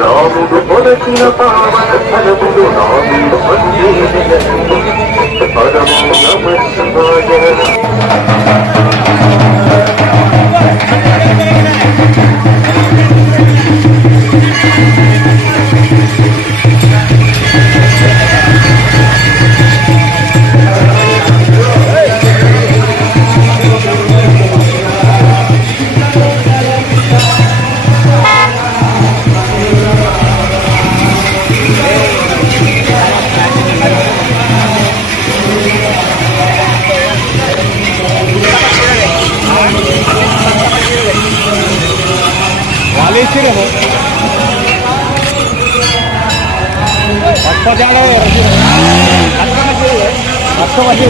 రాముడు పొలచిన పావన ఫలములు రాముడు పరమో నమ శివాయ.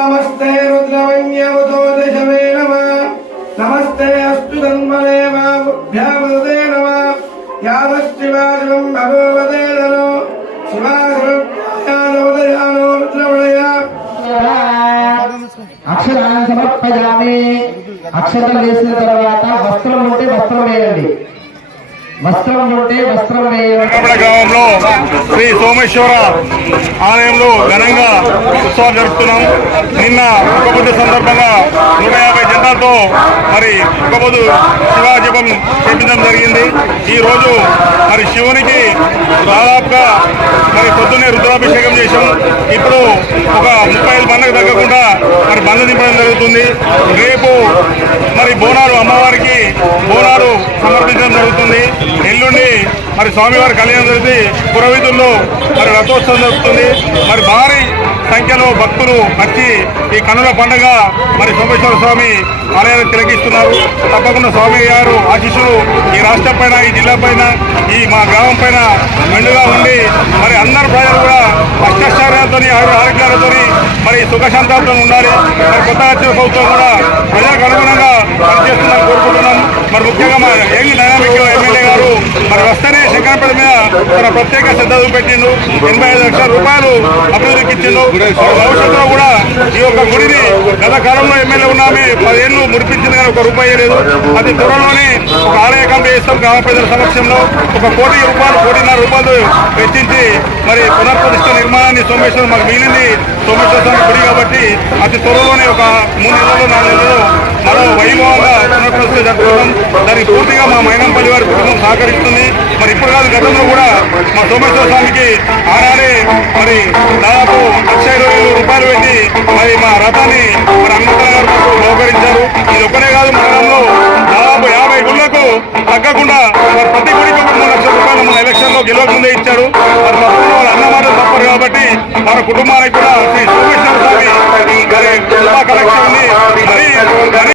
नमस्ते रुद्रवन्यवतोदशवे नमः नमस्ते अस्तु तन्मदेवाभ्यावदे नमः यावच्छिवाशिवं भगवते नमो शिवाशिवोदयानो रुद्रवणया అక్షరాన్ని సమర్పయామి. అక్షరం వేసిన తర్వాత వస్త్రం ఉంటే వస్త్రం వేయండి. గ్రామంలో శ్రీ సోమేశ్వర ఆలయంలో ఘనంగా ఉత్సవాలు జరుపుతున్నాం. నిన్న ఒక్కపొద్దు సందర్భంగా 150 జెండాలతో మరి ఒక్కపొద్దు శివాజపం చేపించడం జరిగింది. ఈ రోజు మరి శివునికి దాదాపుగా మరి పొద్దున్నే రుద్రాభిషేకం చేశాం. ఇప్పుడు ఒక 35 బండ్లకు తగ్గకుండా మరి బండ్లు దింపడం జరుగుతుంది. రేపు మరి బోనాలు అమ్మవారికి బోనాలు సమర్పించడం జరుగుతుంది. ఎల్లుండి మరి స్వామివారి కళ్యాణం జరిగి పురవీధుల్లో మరి రథోత్సవం జరుగుతుంది. మరి భారీ సంఖ్యలో భక్తులు వచ్చి ఈ కన్నుల పండుగ మరి సోమేశ్వర స్వామి ఆలయాన్ని తిలకిస్తున్నారు. తప్పకుండా స్వామి గారు ఆశీస్సులు ఈ రాష్ట్రం పైన, ఈ జిల్లా పైన, ఈ మా గ్రామం పైన మెండుగా ఉండి మరి అందరు ప్రజలు కూడా అష్టైశ్వర్యాలతో ఆరోగ్యాలతో మరి సుఖశాంతాలతో ఉండాలి. మరి కొత్త వచ్చిన ప్రభుత్వం కూడా ప్రజలకు అనుగుణంగా పనిచేస్తుందని కోరుకుంటున్నాం. మరి ముఖ్యంగా మా యంగ్ డైనామిక్ ఎమ్మెల్యే గారు మరి వస్తేనే శంకరపేట మీద తన ప్రత్యేక శ్రద్ధ చూపెట్టిండు. 85 లక్షల రూపాయలు అభివృద్ధికి ఇచ్చిండు. భవిష్యత్తులో కూడా ఈ యొక్క గుడిని గత కాలంలో ఎమ్మెల్యే ఉన్నామే 10 ఏళ్ళు ముడిపించింది కానీ ఒక రూపాయి లేదు. అది త్వరలోనే ఒక ఆలయ కమిటీ చేస్తాం. గ్రామ ప్రజల సమక్షంలో 1 కోటి రూపాయలు 1.5 కోట్లు వెచ్చించి మరి పునఃప్రతిష్ఠ నిర్మాణాన్ని సోమేశ్వరం మాకు మిగిలింది. సోమేశ్వర స్వామి గుడి కాబట్టి అతి త్వరలోనే ఒక 3 నెలలు 4 నెలలు మరో వైభవంగా పునఃప్రతిష్ఠ జరుపుకోవడం దానికి పూర్తిగా మా మైనంపల్లి వారి కుటుంబం సహకరిస్తుంది. మరి ఇప్పుడు కాదు గతంలో కూడా మా సోమేశ్వర స్వామికి ఆనాడే మరి దాదాపు 1,20,000 రూపాయలు పెట్టి మరి మా రథాన్ని మరి హనుమంతరావు గారు సహకరించారు. ఇది ఒక్కనే కాదు, మండలంలో దాదాపు 50 గుళ్లకు తగ్గకుండా మరి ప్రతి గుడికి 3 లక్షల రూపాయలు మన ఎలక్షన్ లో గెలవక ముందే ఇచ్చారు. మరి మా వాళ్ళ అన్నమాటలు తప్పరు కాబట్టి మన కుటుంబానికి కూడా శ్రీ సోమేశ్వర స్వామి మరి కృపా కలెక్షన్ ఉంది. మరి